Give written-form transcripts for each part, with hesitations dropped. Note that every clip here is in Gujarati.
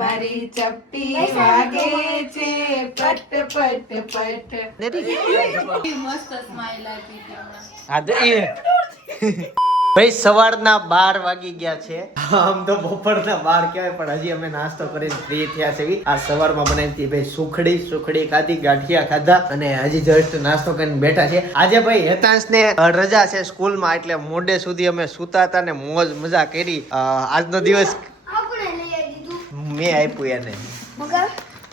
મારી ચપ્પી વાગે છે પટ પટ પટ. મસ્ત સ્માઈલ આપી તમને. ભાઈ સવારના 12 વાગી ગયા છે. આમ તો બપોરના 12 કહેવાય પણ હજી અમે નાસ્તો કરીને ફ્રી થયા છે. આ સવારમાં બનાવી હતી ભાઈ સુખડી ખાધી, ગાંઠિયા ખાધા અને હજી જસ્ટ નાસ્તો કરીને બેઠા છે. આજે ભાઈ હેતાંશને રજા છે સ્કૂલમાં એટલે મોડે સુધી અમે સૂતા હતા ને મોજ મજા કરી. આજનો દિવસ મેં આપ્યું એને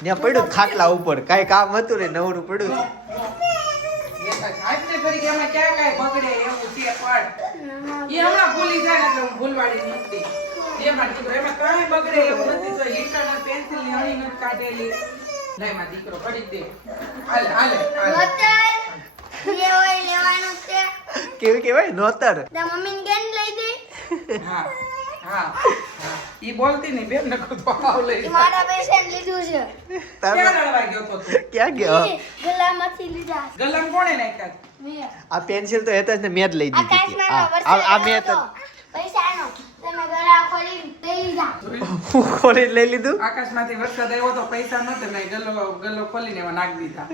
ત્યાં પડ્યું ખાટલા ઉપર કાંઈ કામ હતું ને નવરું પડ્યું. કેવી કેવાય નોતર ઈ બોલતી નહીં બેન નકો તો આવ લઈ મારા પેશન્ટ લીધું છે ક્યાં લડવા ગયો તો તું? ક્યાં ગયો? ગલામાંથી લીધા ગલમ કોણે નાખ્યા? મેં આ પેન્સિલ તો હેતાંશને મેં જ લઈ દીધી હતી. આ મેં તો પૈસાનો તમે ગળા ખોલી લઈ લીધા હું ખોલી લઈ લીધું. આકાશમાંથી વરસાદ આવ્યો તો પૈસા નહોતા મેં ગલ્લો ખોલીને એમાં નાખી દીધા.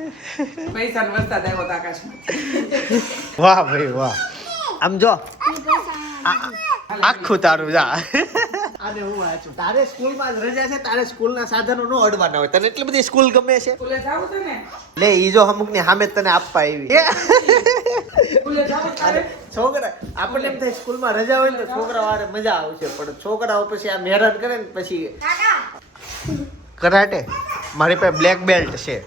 પૈસાનો વરસાદ આવ્યો તો આકાશમાંથી. વાહ ભાઈ વાહ. આમ જો આખું તારું જા. આને હું વાંચું. તારે સ્કૂલમાં રજા છે, તારે સ્કૂલના સાધનો નો અડવાના હોય. તને એટલી બધી સ્કૂલ ગમે છે. સ્કૂલે જાવું છે ને? લે ઈ જો અમુકની સામે તને આપવા આવી. સ્કૂલે જાવું તારે? છોકરા આપણને એમ થાય સ્કૂલમાં રજા હોય ને તો છોકરા વાળે મજા આવશે પણ છોકરાઓ પછી આ હેરાન કરે ને પછી કરાટે મારી પાસે બ્લેક બેલ્ટ છે.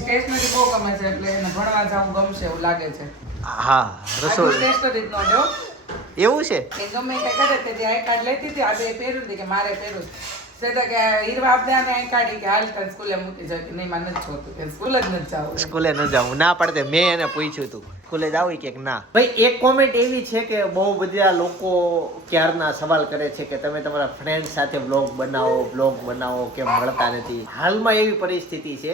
સ્ટેશનરી બહુ ગમે છે એટલે એને ભણવા જાવું ગમશે એવું લાગે છે. હા રસોઈ સ્ટેશનરી જ ન લ્યો. એવું છે. એ ગમે તે કરે તે આઈ કાર્ડ લેતી હતી આ બે પહેર્યું હતી કે મારે પહેર્યું સેતા કે હીરવા આપને આને આઈ કાર્ડ કે હાલ તને સ્કૂલે મૂકી જાય કે નહીં મારે નથી જોતું કે સ્કૂલ જ નથી જાવું. સ્કૂલે ન જાવું ના પડતે મેં એને પૂછ્યું હતું સ્કૂલે જાવું કે ના. ભાઈ એક કોમેન્ટ એવી છે કે બહુ બધા લોકો ક્યારના સવાલ કરે છે કે તમે તમારા ફ્રેન્ડ સાથે બ્લોગ બનાવો કેમ મળતા નથી. હાલમાં એવી પરિસ્થિતિ છે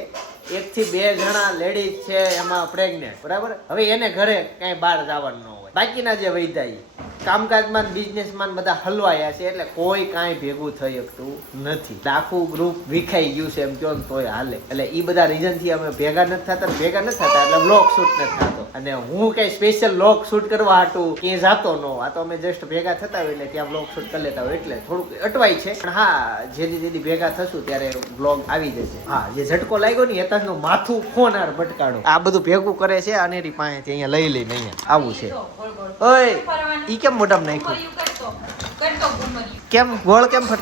1 થી 2 જણા લેડીઝ છે એમાં પ્રેગ્નેન્ટ બરાબર. હવે એને ઘરે કઈ બહાર જવાનું ન હોય. બાકીના જે વૈદાઈ કામકાજમાં બિઝનેસમાં બધા હલવાયા છે એટલે કોઈ કાંઈ ભેગું થઈ શકતું નથી. આખું ગ્રુપ વિખાઈ ગયું છે એમ કહો ને તોય હાલે. એટલે એ બધા રીઝન થી અમે ભેગા નથી થતા એટલે વ્લોગ શૂટ નથી થતો. અને હું કઈ સ્પેશિયલ વ્લોગ શૂટ કરવા હાટું ક્યાંય જાતો ન આ તો અમે જસ્ટ ભેગા થતા હોય એટલે ત્યાં વ્લોગ શૂટ કરી લેતા હોય એટલે થોડુંક અટવાય છે. પણ હા જેથી ભેગા થશું ત્યારે વ્લોગ આવી જશે. હા જે ઝટકો લાગ્યો ને હેતાંશનું માથું ફોનાર ભટકાડો આ બધું ભેગું કરે છે અનેરી પાસેથી અહીંયા લઈ લઈને અહીંયા આવું છે. ઓય ઈ કેમ મોઢામાં નાખ્યું? કેમ ગોળ કેમ ફર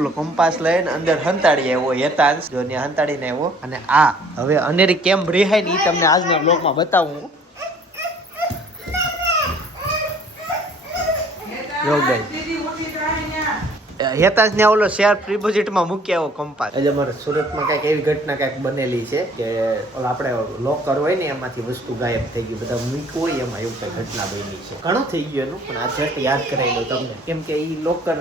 ઓલો કંપાસ લઈને અંદર હંતાડી આવ્યો હેતાંશ જો ને હંતાડીને આવ્યો. અને આ હવે અનેરી કેમ રિહાય ને ઈ તમને આજના બ્લોગમાં બતાવું. જો ગાઈસ હેતાંશ ને ઓલો શેર ડિપોઝિટમાં મૂકી આવ્યો કંપાસ. આજે અમારે સુરતમાં કઈક એવી ઘટના કઈક બનેલી છે કે ઓલા આપણે લોકર હોય ને એમાંથી વસ્તુ ગાયબ થઈ ગઈ બધા મૂક્યું હોય એમાં એવું કઈ ઘટના બની છે. ઘણું થઈ ગયું એનું પણ આ જસ્ટ યાદ કરાવી દઉં તમને કેમ કે ઈ લોકર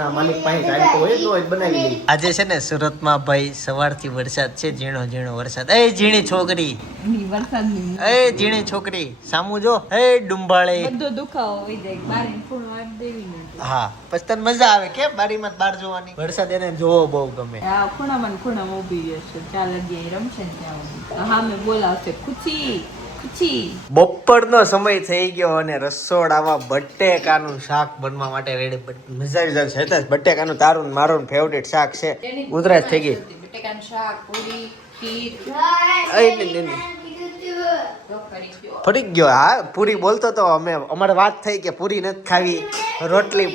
ના માલિક પાસે ચાલતો હોય તો જ બનાવી દઈ. આજે છે ને સુરતમાં ભાઈ સવારથી વરસાદ છે ઝીણો વરસાદ. એ ઝીણી છોકરી ઝીણી છોકરી સામું જો એ ડુંબાળે બધો દુખાવો હોય જાય બારી ફૂલ વાર દેવી નહીં. હા પછી તને મજા આવે કે બારીમાં બહાર જોવાની. વરસાદ એને જોવો બહુ ગમે. આ ખૂણામાં ઊભી રહેશે 4 વાગ્યે રમશે ને ત્યાં સુધી હા મેં બોલાવશે ખુચી બપોરનો સમય થઈ ગયો અને રસોડામાં બટેકાનું શાક બનવા માટે રેડી. મજા આવી જાય છે બટેકાનું તારું મારું ફેવરેટ શાક છે. ઉધરાશ થઈ ગઈ. બટેકાનું શાક પૂરી ખીર ફરી ગયો. હા પૂરી બોલતો તો અમારે વાત થઈ કે પૂરી નથી ખાવી રોટલી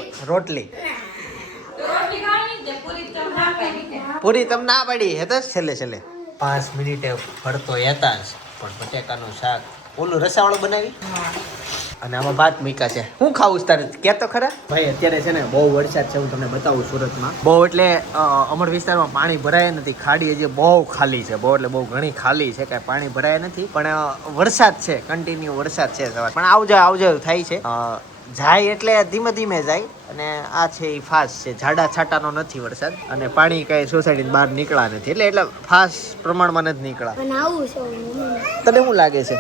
પૂરી તમે ના પાડી હેતાંશ છેલ્લે 5 મિનિટે ફરતો હેતાંશ પણ બટેકાનું શાક ઓલું રસાવાળું બનાવી અને આમાં ભાત મૂક્યા છે. હું ખાવું તારે કે તો ખરા ભાઈ. અત્યારે છે ને બહુ વરસાદ છે હું તમને બતાવું સુરતમાં બહુ એટલે અમર વિસ્તારમાં પાણી ભરાય નથી. ખાડી હજી બહુ ખાલી છે બહુ એટલે બહુ ઘણી ખાલી છે કાંઈ પાણી ભરાય નથી પણ વરસાદ છે કન્ટિન્યુ વરસાદ છે સવાર પણ આવજો થાય છે. જાય એટલે ધીમે જાય અને આ છે એ ફાસ્ટ છે જાડા છાટાનો નથી વરસાદ અને પાણી કઈ સોસાયટી બહાર નીકળ્યા નથી એટલે ફાસ્ટ પ્રમાણમાં નથી નીકળ્યા. તને શું લાગે છે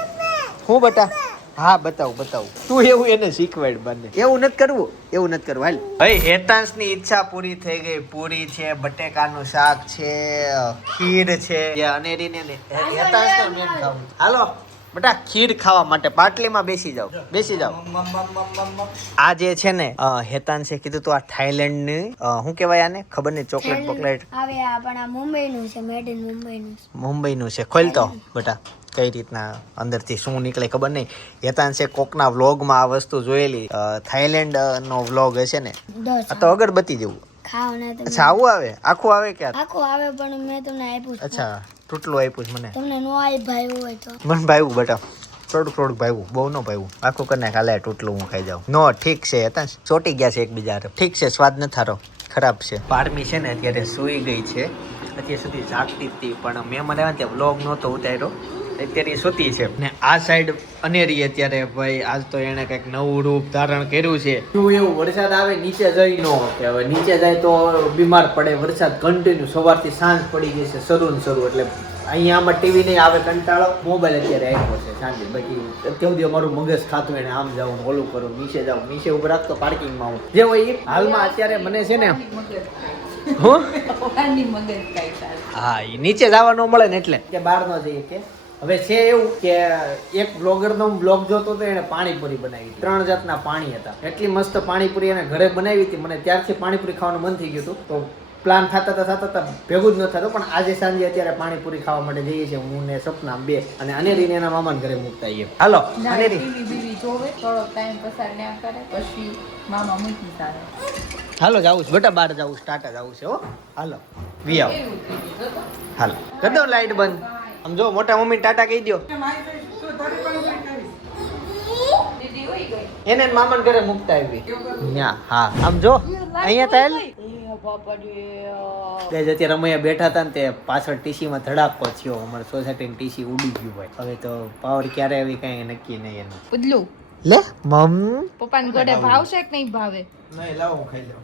હું બટા હા બતાવું તું એવું એને શીખવાડ બને એવું નથી કરવું હાલ ભાઈ હેતાંશ ની ઈચ્છા પૂરી થઈ ગઈ પૂરી છે બટેકાનું શાક છે ખીર છે અનેરીને હેતાંશ તો મેન ખાવું હાલો બેટા ખીર ખાવા માટે પાટલીમાં બેસી જાઓ આ જે છે ને હેતાંશે કીધું તો આ થાઈલેન્ડ ની શું કહેવાય આને ખબર નહીં ચોકલેટ બોકલેટ હવે આપણા મુંબઈનું છે, મેડ ઇન મુંબઈનું છે ખોલતો બેટા કઈ રીતના અંદરથી શું નીકળે ખબર નહીં હેતાંશે કોકના વ્લોગમાં આ વસ્તુ જોયેલી થાઈલેન્ડ નો વ્લોગ હશે ને આ તો અગરબત્તી જેવું ખાવ ને તમે અચ્છા આવું આવે આખું આવે કે આખું આવે પણ મેં તમને આપ્યું છે. અચ્છા તૂટલું આપ્યું છે મને તમને નો આઈ ભાઈ હોય તો મને ભાવ્યું બેટા થોડુંક ભાવ્યું બહુ ન ભાવ્યું આખું કરી નાખ હાલે તૂટલું હું ખાઈ જાઉં નો ઠીક છે હેતાંશ ચોટી ગયા છે એકબીજા ઠીક છે સ્વાદ ન થારો ખરાબ છે પારમી છે ને અત્યારે સૂઈ ગઈ છે અત્યાર સુધી જાગતી હતી પણ મેં મને આવ્યા ત્યાં વ્લોગ નહોતો ઉતાર્યો અત્યારે સુતી છે ને આ સાઈડ અનેરી અત્યારે ભાઈ આજ તો એને કઈક નવું રૂપ ધારણ કર્યું છે શું એવું વરસાદ આવે નીચે જઈ ન કે હવે નીચે જાય તો બીમાર પડે વરસાદ કન્ટિન્યુ સવારથી સાંજ પડી ગઈ છે શરૂ એટલે અહીંયા આમાં ટીવી નહીં આવે કંટાળો મોબાઈલ અત્યારે આવ્યો છે સાંજે બાકી અત્યાર સુધી અમારું મગજ ખાતું એને આમ જાઉં ઓલું કરું નીચે ઉભો રાખતો પાર્કિંગમાં હું જે હોય હાલમાં અત્યારે મને છે ને હા એ નીચે જવા ન મળે ને એટલે કે બહાર ન જઈએ કે હવે છે એવું કે એક બ્લોગરનો બ્લોગ જોતો હતો એને પાણીપુરી બનાવી 3 જાતના પાણી હતા એટલી મસ્ત પાણીપુરી એને ઘરે બનાવી હતી મને ત્યારથી પાણીપુરી ખાવાનું મન થઈ ગયું હતું તો પ્લાન થતા ભેગું જ ન થતું પણ આજે સાંજે અત્યારે પાણીપુરી ખાવા માટે જઈએ છીએ હું ને સપના બે અને અનેરીને એના મામાને ઘરે મૂકતા આવીએ હાલો અનેરી ટીવી જોવે થોડો ટાઈમ પસાર ના કરે પછી મામા મૂકી તારે હાલો જાવું છે બેટા બહાર જાવું સ્ટાર્ટ જાવું છે હો હાલો વી આવો હાલો કરી દો લાઈટ બંધ આમ જો મોટા મમ્મી ટાટા કહી દો દીદી હોઈ ગઈ એને મામાને ઘરે મૂકતા આવી ન્યા હા આમ જો અહીંયા તાલ અત્યારે અમે બેઠા હતા ને તે પાછળ ટીસીમાં ધડાકો થયો અમારી સોસાયટીની ટીસી ઉડી ગયું ભાઈ હવે તો પાવર ક્યારે આવી કઈ નક્કી નહીં એનું ઉદલું લે મમ પપ્પાને ગોડે ભાવશે કે નહીં ભાવે નહીં લાવો હું ખાઈ લઉં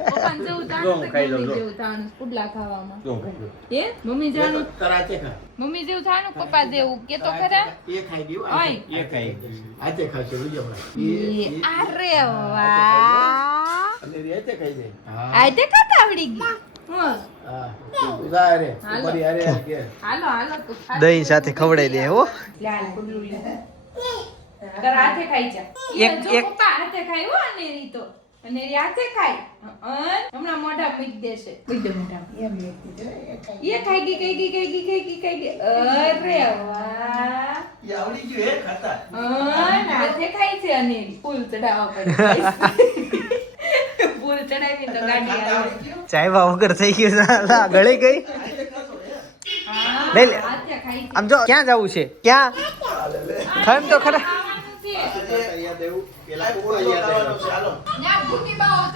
પપ્પાને જેવું તાણું છે મમ્મી જેવું તાણું પુડલા ખાવામાં એ મમ્મી જાણું મમ્મી જેવું થાનું પપ્પા જેવું કે તો ખરા એ ખાઈ ગયું ઓય એ ખાઈ આજે ખાશે વિડિયો અરે વાહ અને રેતે ખાઈ દે આજે ખાતા આવડી ગઈ દહીં સાથે ખવડાવી દે હો હાથે ખાઈ જા એક પપ્પા હાથે ખાઈ હો અનેરી તો અનેરી હાથે ખાઈ હમણાં મોઢા મૂકી દેશે મૂકી દે મોઢા એ ખાઈ ગઈ અરે વાહ આવડી ગયું હે ખાતા હાથે ખાઈ છે અનેરી ફૂલ ચડાવવા પડે ફૂલ ચડાવી તો ગાડી આવે ચાયવા વગર થઈ ગયું ગળી ગઈ લઈ લે આમ જો ક્યાં જવું છે ક્યાં ખામ તો ખરા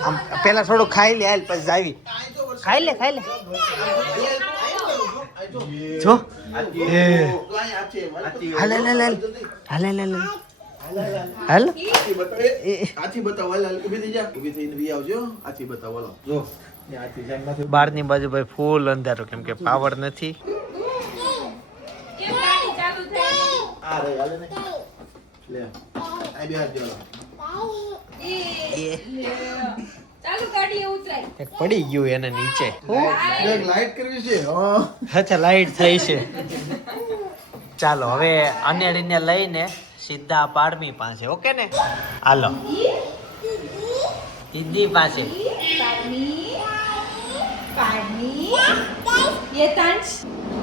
આમ પેલા થોડું ખાઈ લે હાલ પછી જાવી ખાઈ લે જો હાલ બહાર ની બાજુ ભાઈ ફૂલ અંધારું કેમ કે પાવર નથી પડી ગયું એને નીચે લાઈટ કરવી છે અચ્છા લાઈટ થઈ છે ચાલો હવે અનેરીને લઈને સીધા પારમી પાસે ઓકે ને હાલો દીદી પાસે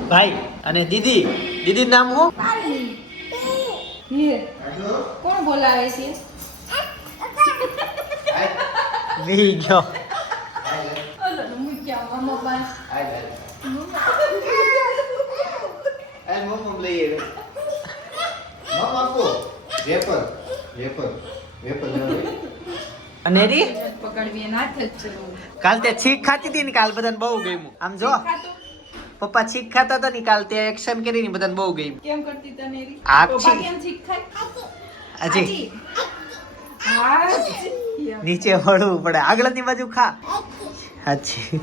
ભાઈ અને દીદી નામ હું કોણ બોલાવે છે વી ગયો મૂક્યા મામા અનેરી પકડવી નાથ જ છે કાલ તે છીક ખાતી હતી ને કાલ બધાને બહુ ગમ્યું આમ જો પપ્પા છીક ખાતા હતા ને કાલ તે એક્શન કરી ને બધાને બહુ ગમ્યું કેમ કરતી તને રી આ પપ્પા છીક. કેમ છીક ખાય હજી હા નીચે વળવું પડે આગળની બાજુ ખા હાજી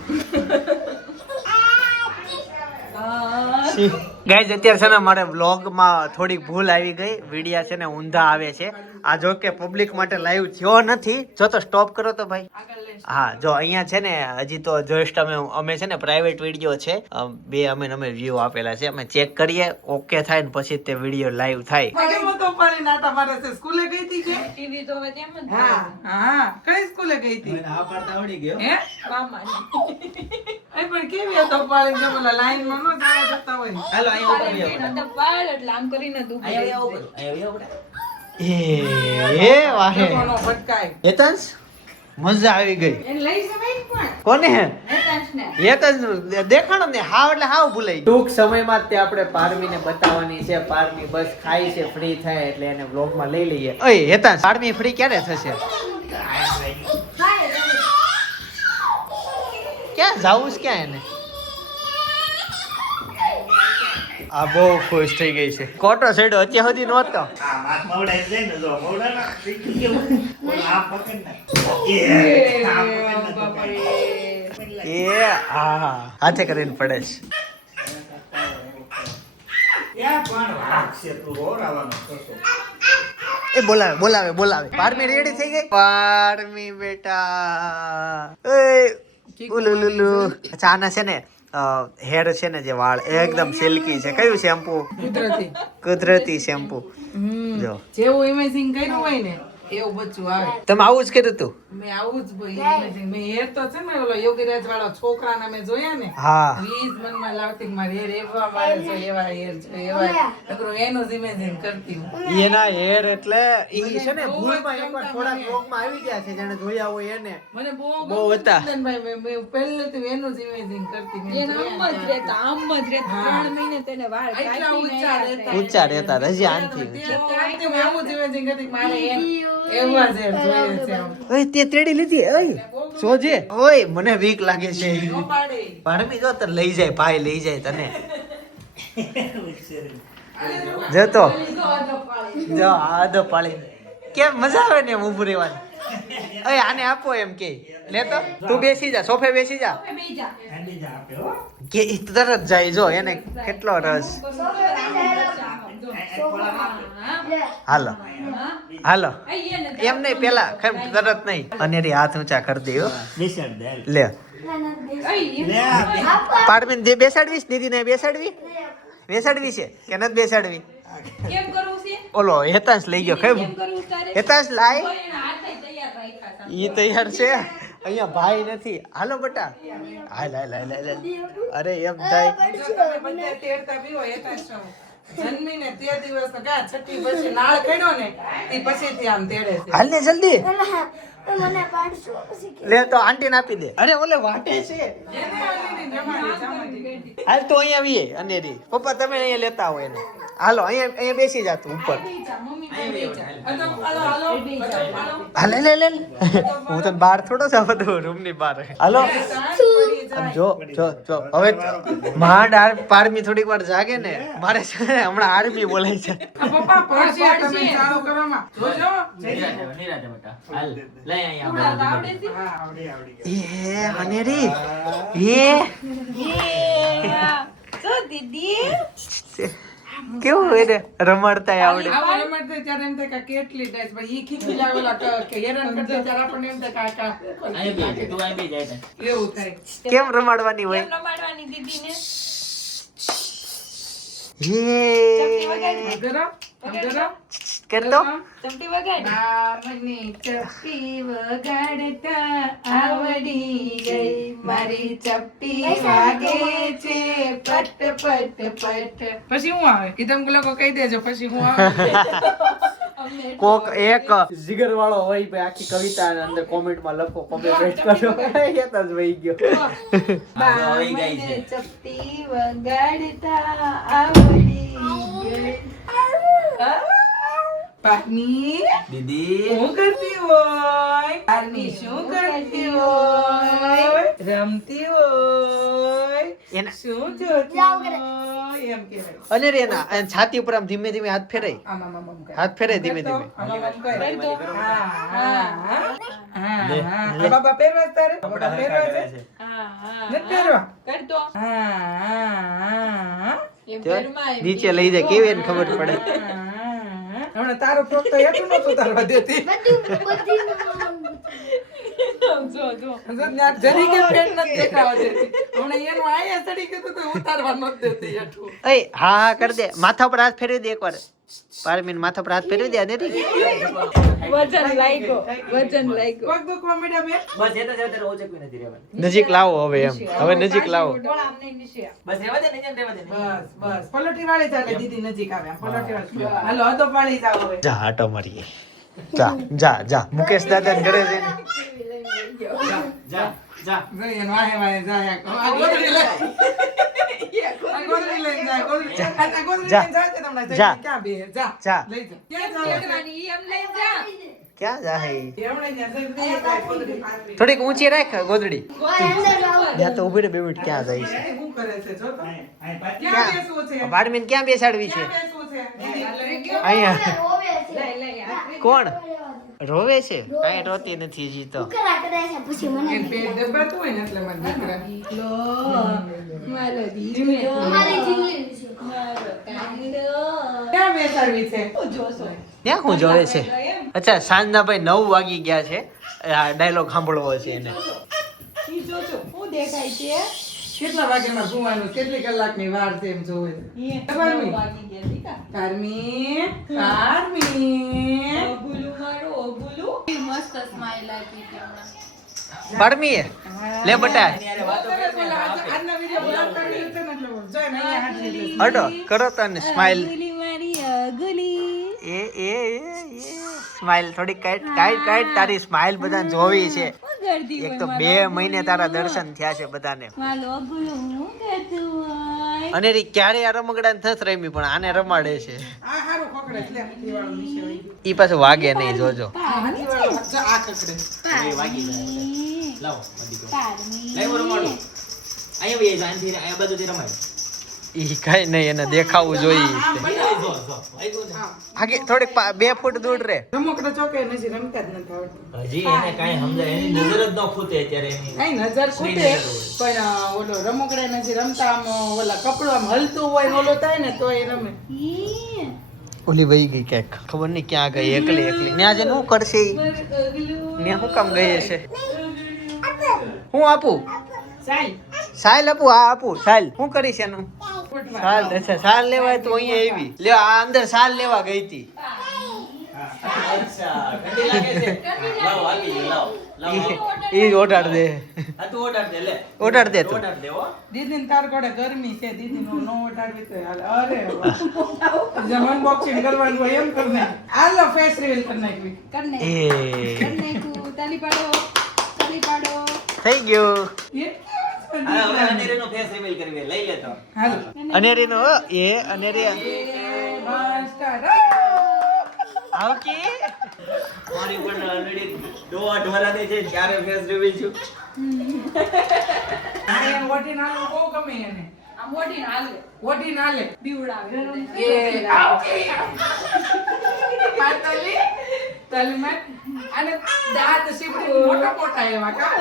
ગાઈઝ અત્યારે છે ને મારે વ્લોગમાં થોડીક ભૂલ આવી ગઈ. વિડિયા છે ને ઊંધા આવે છે. આ જો કે પબ્લિક માટે લાઈવ થયો નથી. જો તો સ્ટોપ કરો તો ભાઈ. હા જો અહીંયા છે ને હજી તો જસ્ટ અમે છે ને પ્રાઇવેટ વિડીયો છે બે અમે વ્યૂ આપેલા છે. અમે ચેક કરીએ ઓકે થાય ને પછી તે વિડીયો લાઈવ થાય. કેમ તો પાણી નાટા મારે છે? સ્કૂલે ગઈ હતી કે? ટીવી તો હવે તેમ જ હા હા, કઈ સ્કૂલે ગઈ હતી? હે? મામાની. અરે પણ કેવી હતો પાણી? જો બોલા લાઈન માં નો જવા જતા હોય. નતા પાડ એટલે આમ કરીને જ ઊભી રહી. એ વાહે કોનો ભટકાય? હેતાંશ મજા આવી ગઈ. એને લઈ જવાય પણ કોને હેતાંશને. હેતાંશ દેખાણો ને હાવ એટલે હાવ ભૂલાઈ. ટૂંક સમયમાં જ તે આપણે પારમીને બતાવવાની છે. પારમી બસ ખાઈ છે ફ્રી થાય એટલે એને વ્લોગમાં લઈ લઈએ. ઓય હેતાંશ પારમી ફ્રી ક્યારે થશે? ક્યાં જાવું છે ક્યાં એને? આ બહુ ખુશ થઈ ગઈ છે. કોટો છેડો અત્યાર સુધી નહોતો. એ હા હાથે કરીને પડે છે. એ બોલાવે. પારમી રેડી થઈ ગઈ? પારમી બેટા. ઉલુલુલુ. અચ્છા આના છે ને હેર છે ને જે વાળ એકદમ સિલ્કી છે. કયું શેમ્પુ? કુદરતી શેમ્પુ. જો જેવું ઇમેજિંગ કર્યું હોય ને એવું બચ્ચું આવે. તમે આવું જ કીધું તું? મેં આવું જ ઇમેજિંગ મેં હેર તો છે ને ઓલો યોગીરાજ વાળો છોકરાને મેં જોયા ને હા વીજ મનમાં લાવતી કે મારે હેર એવા મારે છે એવા હેર છે એવા નકરું એનું જ ઇમેજિન કરતી હું. એના હેર એટલે ઈ છે ને ભૂલમાં એકવાર થોડાક વ્લોગમાં આવી ગયા છે જેને જોયા હોય એને. મને બહુ બહુ હતા. ભાઈ મેં પહેલેથી એનું જ ઇમેજિન કરતી મેં એને આમ જ રહેતા, આમ જ રહેતા. 3 મહિને તેને વાળ એટલા ઊંચા રહેતા. ઊંચા રહેતા હજી આનથી ઊંચા. ત્યારથી મેં આવું જ ઇમેજિન કરતી કે મારે એવા જ હેર જોઈએ છે આમ. ઓય તે તેડી લીધી. ઓય સોજે. ઓય મને વીક લાગે છે. નો પાડે. પારમી જો તને લઈ જાય ભાઈ લઈ જાય તને. જતો જો આદો પાળી. કેમ મજા આવે ને એમ ઊભું રહેવાની. ઓય આને આપો એમ કે લેતો તું બેસી જા સોફે બેસી જા કે ઈ તરત જાય. જો એને કેટલો રસ. હાલો હાલો એમ નહીં પેલા તરત નહીં. અને રી હાથ ઊંચા કરી દે. લે પાડમીન દે બેસાડવીશ. દીદી ને બેસાડવી છે કે નથી બેસાડવી? કેમ કરવું છે? ઓલો હેતાંશ લઈ ગયો. કેમ કઈ કરવું તારે? હેતાંશ લાય. તો એના હાથે તૈયાર રાખ્યા હતા. ઈ તૈયાર છે. અહીંયા ભાઈ નથી. હાલો બટા હાલ હાલ હાલ હાલ. અરે એમ થાય જો તમે બધા તેડતા પીવો એતા છો. જન્મીને તે દિવસ તો ગા છઠ્ઠી પછી નાળ કાઢ્યો ને એ પછીથી આમ તેડે છે. હાલ ને જલ્દી મને પાડશો પછી કે લે તો આંટી ને આપી દે. અરે ઓલે વાટે છે. જેને આવીને જમાડી. હાલ તો અહીંયા આવીએ અને રી પપ્પા તમે અહીંયા લેતા હોય એને. હાલો અહીંયા બેસી જા તું ઉપર. હાલે લે લે હું તો બહાર થોડો જ બધું રૂમ ની બહાર. હાલો આમ જો જો જો હવે માંડ પારમી થોડીક વાર જાગે ને મારે છે ને હમણાં આર્મી બોલાય છે. પપ્પા પડશે તમે ચાલુ કરવામાં જોજો. આવડે છે? હા આવડી એ અનેરી તો દીદી કેવું એને રમાડતા આવડે. આવા રમત ત્યારે એમ થાય કે કેટલી ડાઈસ પણ ઈ ખીચી લાવેલા કે હેરાન કરતા ત્યારે આપણને એમ થાય કે એવું થાય. કેમ રમાડવાની હોય? કેમ રમાડવાની દીદીને? ગરમ ગરમ કરતો ચપટી વગાડ. નામની ચપટી વગાડતા આવડી ગઈ મારી ચપટી વાગે છે પટ પટ પટ. પછી હું આવે એ તમે લોકો કહી દેજો પછી હું આવે. કોક એક જીગર વાળો હોય ભાઈ આખી કવિતા અંદર કોમેન્ટ માં લખો કોમેન્ટ કરો. એ તો જ વહી ગયો. મને ચપટી વગાડતા આવડી ગઈ. પારની દીદી શું કરતી હોય? પારની શું કરતી હોય? રમતી હોય એના શું જોતી હોય એમ કહેવાય. અને રે ના અને છાતી ઉપર આમ ધીમે ધીમે હાથ ફેરાય. આમ આમ આમ કરે. હાથ ફેરાય ધીમે ધીમે. આમ આમ કરે. હા હા હા હા. બાબા પહેરવા છે તારે? બાબા પહેરવા છે? હા હા નથી પહેરવા? કરતો. હા હા હા એ જો, ઘરમાં નીચે લઈ જાય કેવી એને ખબર પડે. હમણાં તારો ફ્રોક તો હેઠું નહોતું તારવા દેતી. જો જો જરી કે પેટ નથી દેખાવા દેતી. હમણાં એનું આયા ચડી ગયું તો ઉતારવા નહોતી દેતી હેઠું. એય હા હા કરી દે, માથા પર હાથ ફેરવી દે એકવાર. પારમીન માથા પર હાથ ફેરવી દે અનેરી. વજન લાગ્યો વજન લાગ્યો પગ દુખવા માંડ્યા બેન? બસ એ તો જવતર ઓછું કોઈ નથી રહેવાનું. નજીક લાવો હવે એમ, હવે નજીક લાવો. બસ રહેવા દે ને રહેવા દે. બસ બસ પલોટી વાળી ચાલે દીદી નજીક આવે આમ પલોટી વાળી. હાલો અધો પાડી જાવ હવે. જા આટો મારીએ. જા જા જા મુકેશ દાદા ઘરે જઈને. જા જા જઈ એનો વાહે વાહે જાય. આ ગોદડી લઈ. આ ગોદડી લઈને જાય. ગોદડી આ ગોદડી જા. લઈને જાય છે તમને. જા. ક્યાં બે? જા. જા. લઈ જા. ક્યાં જાવ? કરવાની એમ લઈ જા ક્યાં જા હે? એમણે ત્યાં જઈને બે જાય ગોદડી પાથરી. થોડીક ઊંચી રાખ ગોદડી. અંદર જાવ ત્યાં તો ઊભી રે 2 મિનિટ ક્યાં જાય છે? શું કરે છે જો તો? અહીં પાછી ક્યાં બેસવું છે? પારમીન ક્યાં બેસાડવી છે? ક્યાં બેસવું છે? દીદી, અહીંયા. રોવે છે લઈ લઈ આ કોણ રોવે છે? કાંઈ રોતી નથી હજી તો. કરા કરે છે પછી મને એને પેટ દબાતું હોય ને એટલે મારા દીકરા. મારો દીકરો અમારી જિંદગી છે મારો કાંદો ક્યાં બેસાડવી છે? જોશો ત્યાં હું જોવે છે? અચ્છા સાંજના ભાઈ 9 વાગી ગયા છે. આ ડાયલોગ સાંભળવો છે એને. ઈ જોજો હું દેખાય છે કેટલા વાગ્યામાં સુવાનું? કેટલી કલાકની વાર છે એમ જોવે છે. ઈ પારમી. વાગી ગયા દીકા કાર્મી, કાર્મી. ઓગુલું મારું ઓગુલું ઈ મસ્ત સ્માઈલ આપી છે હમણાં પારમીએ લે બટા એની હારે વાતો કરે ને આપે. આજના વિડીયો બ્લોગ કરી લીધો ને એટલે બોલ. જોઈ ને અહીંયા હાથ લીધો. અડો કરો તને સ્માઈલ. અગુલી મારી અગુલી એ સ્માઈલ થોડી કાઈટ તારી સ્માઈલ બધાને જોવી છે. કરતી એક તો 2 મહિને તારા દર્શન થયા છે બધાને. માલો અગુલું હું કરતું હોય અને રી ક્યારે આ રમકડાને થસ રમી પણ આને રમાડે છે. આ હારું પકડે છે. લે, હાથીવાળું નીચે હોય. ઈ પાછું વાગે નહીં જોજો. હાથીવાળું હાથ છે, આ પકડે. એ વાગી જાય. લાવો મારી દીકરો. પારમી લાવો રમાડો. અહીંયા વહી જાય, અહીંથી અહીંયા બાજુથી રમાય. ઈ કાઈ નહીં એને દેખાવું જોઈએ. જો જો વાગ્યું ને. આગે થોડીક 2 ફૂટ દૂર રે. રમકડા ચોકે નથી રમતા જ નથી આવડતું. હજી એને કાંઈ સમજાય એની નજર જ ન ખૂટે અત્યારે એની. કઈ નજર ખૂટે પણ ઓલો રમકડા નથી રમતા. આમ ઓલા કપડું આમ હલતું હોય ને ઓલો થાય ને તો એ રમે. ઓલી વહી ગઈ ક્યાંક ખબર નહીં ક્યાં ગઈ એકલી ત્યાં જઈને શું કરશે ઈ? ત્યાં શું કામ ગઈ હશે? હું આપું સાઈ સાલ આપું? હા આપું સાલ. શું કરીશ એનું? સાલ અચ્છા સાલ લેવાય તો અહીંયા આવી લે. આ અંદર સાલ લેવા ગઈ હતી. અચ્છા ઠંડી લાગે છે. લાવો વાગી ગયું, લાવો લાવો. ઈ ઓટાડ દે. આ તું ઓટાડ દે લે. ઓટાડ દે તું. ઓટાડ દે હો. દીદી ને તાર કોડે ગરમી છે. દીદી નો નો ઓટાડવી તો હાલ. અરે વાહ. જેમ અનબોક્સિંગ કરવાનું હોય એમ કર નાખ. હાલો ફેસ રિવીલ કરી નાખવી. કરને એ કરને તું તાલી પાડો થઈ ગયું. આ હવે અનેરીનો ફેસ રિવીલ કરવી લઈ લે તો. હાલો અનેરી નો એ અનેરી બસ સ્ટાર્ટ. આવ કે મારી ઉપર ઓલરેડી 2 વર્ષની છે ત્યારે ફેસ રિવીલ છું. આ એમ વટી નાલો બહુ ગમે એને. આમ મોટી હાલે વટી નાલે. બીવડાવે એ પાતલી તલમત અને દાંત સીપડી મોટા મોટા એવા કા.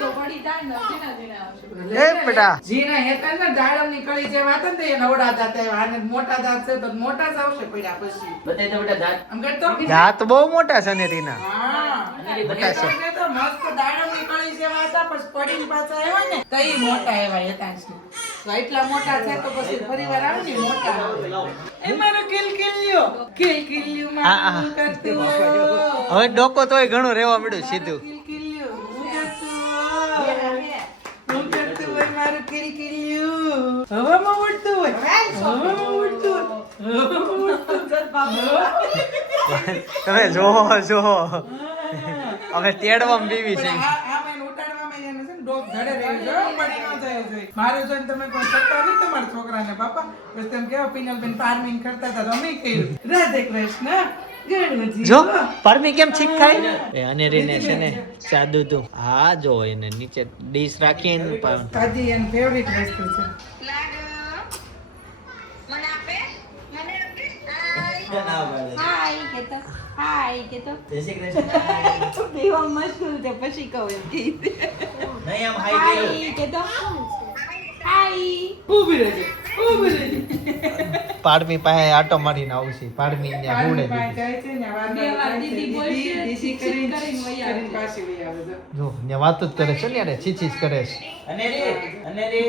તો પડી જાય ને જીના જીના આવશે એ બેટા જીના હેતા ને દાડમની કળી જેવા હતા ને તે નવડા દાંત આવ્યા. આને મોટા દાંત છે તો મોટા જ આવશે પડ્યા પછી. બતાય તો બેટા દાંત. આમ કરતો દાંત બહુ મોટા છે અનેરીના. હા અનેરી મોટા છે. એટલે તો મસ્ત દાડમની કળી જેવા હતા પછી પડીને પાછા આવ્યા ને તો ઈ મોટા એવા હતા છે. તો એટલા મોટા છે તો પછી ફરીવાર આવે ને મોટા આવે. એ મારો કિલકિલ્યો આ, આ. મારું કરતું હવે ડોકો તોય ઘણું રહેવા મળ્યું સીધું. કિલકિલ્યો હું કરતું હોય મારું કિલકિલ્યું. હવામાં ઉડતું હોય. હવામાં ઉડતું હોય. તમે જોવો અમે તેડવામાં બીવી છે. પણ આ મેં ઉટાડવામાં એને છે ને ડોક ધડે રહેવી જોઈએ. પડી ન જાય જોઈએ. મારું જોઈને તમે કોઈ કરતા નહીં તમારા છોકરાને બાપા. પછી તમે કેવા પિનલબેન ફાર્મિંગ કરતા હતા તમે કર્યું. રાધે કૃષ્ણ ગણુજી જો પરમી કેમ છીક ખાય એ અનેરીને છે ને સાદું તું હા જો એને નીચે ડીશ રાખીને દાદી એની ફેવરિટ વસ્તુ છે. ના પાડે. હાય કેતો જય શ્રી કૃષ્ણ. દેવા મશગુલ છે પછી કહું એમ કે નહીં આમ હાઈ ગયો. હાય કેતો હાય ઊભી રહેજે. પાડમી પાસે આટો મારીને આવશે પાડમી ને હુડે પાંચ જાય છે ને વાર બે વાર દીદી બોલશે, દીદી કરીને કરીને વહી આવે. કરીને પાછી વહી આવે જો. જો ને વાતો જ કરે છે ને યાર છીછીજ કરે છે અને રે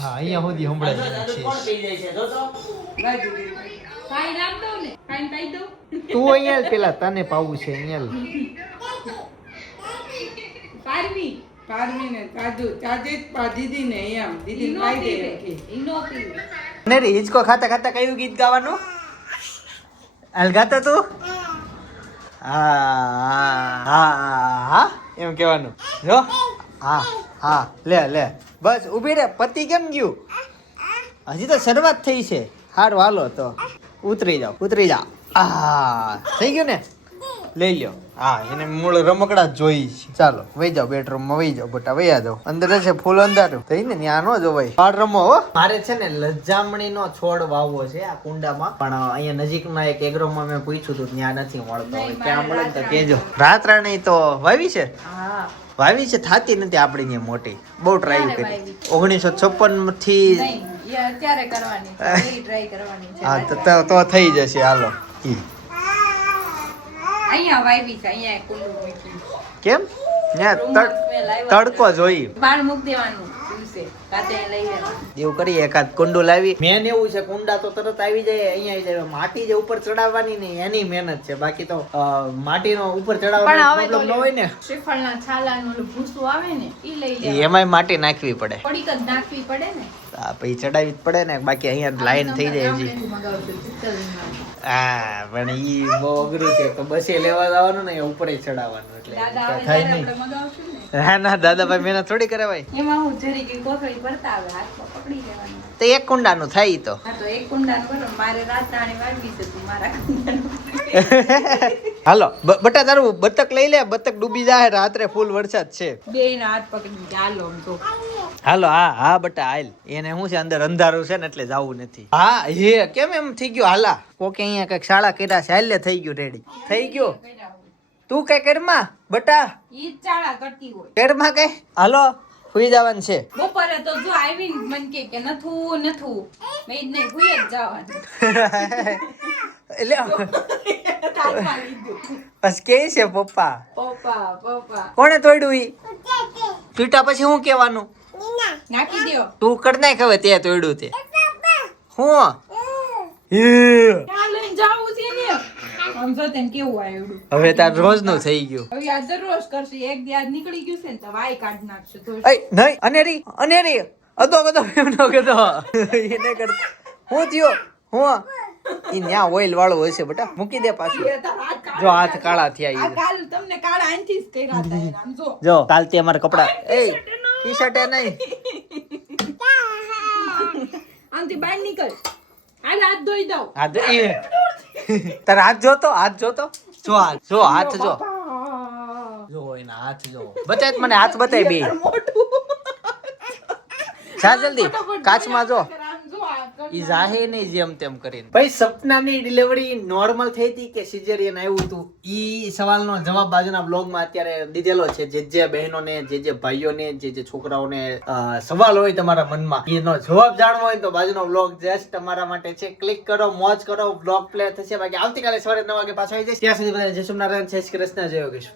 હા અહીંયા સુધી આ સંભળાય જો, આ છે તો કોણ પી જાય છે જો તો લાય દીદી. ખાઈ નાખ દઉં ને, ખાઈને પાઈ દઉં. તું અહીંયા પેલા તને પાવું છે અહીંયા પારવી. પારવીને તાજુ તાજે જ દીદી ને એમ દીદી ઈ નો પાઈ દે પીવે, એમ કે. ઈ નો પીવે. ને રે હિચકો ખાતા ખાતા કયું ગીત ગાવાનું હાલ ગાતો તું હા એમ કહેવાનું જો હા લે બસ ઊભી રે પતિ કેમ ગયું હજી તો શરૂઆત થઈ છે હારું હાલો તો ઉતરી જાઓ થઈ ગયું ને લઈ લ્યો હા એને મૂળ રમકડા જ જોઈ છે ચાલો વહી જાઓ બેડરૂમ માં વહી જાઓ બટા વહી જાઓ અંદર છે ફૂલ અંધારું થઈ ને ત્યાં નો જોવાય બહાર રમો હો મારે છે ને લજામણી નો છોડ વાવવો છે આ કુંડામાં પણ અહીંયા નજીકમાં એક એગ્રોમાં મેં પૂછ્યું હતું ત્યાં નથી મળતો હવે ક્યાં મળે ને તો કેજો રાતરાણી તો વાવી છે હા. વાવી છે થાતી નથી આપણી અહીંયા મોટી બહુ ટ્રાય ક્યારે કરી વાવી? 1956 થી નહીં, એ અત્યારે કરવાની છે. એ try કરવાની છે. હા તો થઈ જશે હાલો ઈ. અહીંયા વાવી છે, અહીંયા એક કુંડું મૂક્યું. કેમ ત્યાં રૂમમાં smell આવ્યા તડકો જોઈ બહાર મૂકી દેવાનું દિવસે, રાતે લઈ લેવાનું. એવું કરીએ એકાદ કુંડું લાવી મેન એવું છે કુંડા તો તરત આવી જાય અહીંયા આવી જાય માટી જે ઉપર ચડાવવાની ને એની મહેનત છે બાકી તો માટીનો ઉપર પણ ચડાવવાનો હવે તો પ્રોબ્લેમ ન હોય ને શ્રીફળના છાલાનું ઓલું ભૂસું આવે ને ઈ લઈ લેવાનું. એમાંય માટી નાખવી પડે થોડીક જ નાખવી પડે ને. આ પછી ચડાવવી જ પડે ને બાકી અહીંયા લાઈન થઈ જાય હજી ગામડેથી મગાવશું, ચિત્તલમાં. હા પણ ઈ બહુ અઘરું છે તો બસે લેવા જવાનું ને ઉપર ચડાવવાનું એટલે દાદા આવે થાય ત્યારે નહીં આપણે મગાવશું ને. ના દાદાભાઈ મહેનત થોડી કરાવાય એમાં હું જરી કે કોથળી ભરતા આવે, હાથમાં પકડી લેવાનું. તો એક કુંડાનું થાય તો હા તો એક કુંડાનું ભરો, મારે રાતરાણી વાળવી છે, તું મારા કુંડાનું. હાલો બટા તારું બતક લઈ લે બતક ડૂબી જાય રાત્રે ફૂલ વરસાદ છે બેયના હાથ પકડી ચાલો આમ તો. હાલો હા બટા હાલ એને શું છે અંદર અંધારું છે ને એટલે જાવું નથી હા હે કેમ એમ થઈ ગયું હાલા કોકે અહીંયા કઈક શાળા કર્યા છે હાલે થઈ ગયું રેડી થઈ ગયું તું કઈ કરમાં બટા ઈ જ ચાળા કરતી હોય. કરમાં કઈ હાલો સુઈ જવાનું છે બપોરે તો જો આવીને મન કે નથું મેં ઈ જ નહીં ભૂઈ જ જવાનું. એટલે હાથમાં લીધું. બસ કે છે પપ્પા પપ્પા કોણે તોડ્યું ઈ તૂટા પછી શું કહેવાનું નાખી દ્યો. તું કર નાખ હવે તે તોડ્યું તે હું ત્યાં લઈને જાવું છે ને. આમ જો તને કેવું આવ્યું. હવે તાર રોજ નું થઈ ગયું હવે આ દરરોજ કરશે, એક દી આજ નીકળી ગયું છે ને તો વાય કાઢ નાખશે તો. નહીં અનેરી અદો એમ નો કહેતો એને કર હું થયો હું ઈ ન્યા ઓઇલ વાળું હશે બેટા મૂકી દે પાછું જો હાથ કાળા થયા આ ઈ કાલ તમને કાળા આંચી જ કર્યા હતા એને. આમ જો જો કાલ તે અમારા કપડા એ ટી શર્ટ એ નહીં આમથી બહાર નીકળ. હાલ હાથ ધોઈ દઉં. હાથ એ તારા હાથ જોતો જો હાથ જો એના હાથ જો બતાય મને હાથ બતાય બે જા જલ્દી કાચમાં જો ઈ જાહે નહીં જેમ તેમ કરીને ભાઈ સપનાની ડિલિવરી નોર્મલ થઈ હતી કે સિઝેરિયન આવ્યું હતું ઈ સવાલનો જવાબ બાજુના બ્લોગમાં અત્યારે દીધેલો છે જે બહેનોને જે ભાઈઓને જે છોકરાઓને સવાલ હોય તમારા મનમાં એનો જવાબ જાણવો હોય તો બાજુનો બ્લોગ જસ્ટ તમારા માટે છે ક્લિક કરો મોજ કરો બ્લોગ પ્લે થશે બાકી આવતીકાલે સવારે 9 વાગે પાછો આવી જઈશ ત્યાં સુધી બધા જય સોમનારાયણ જય શ્રી કૃષ્ણ જય યોગેશ્વર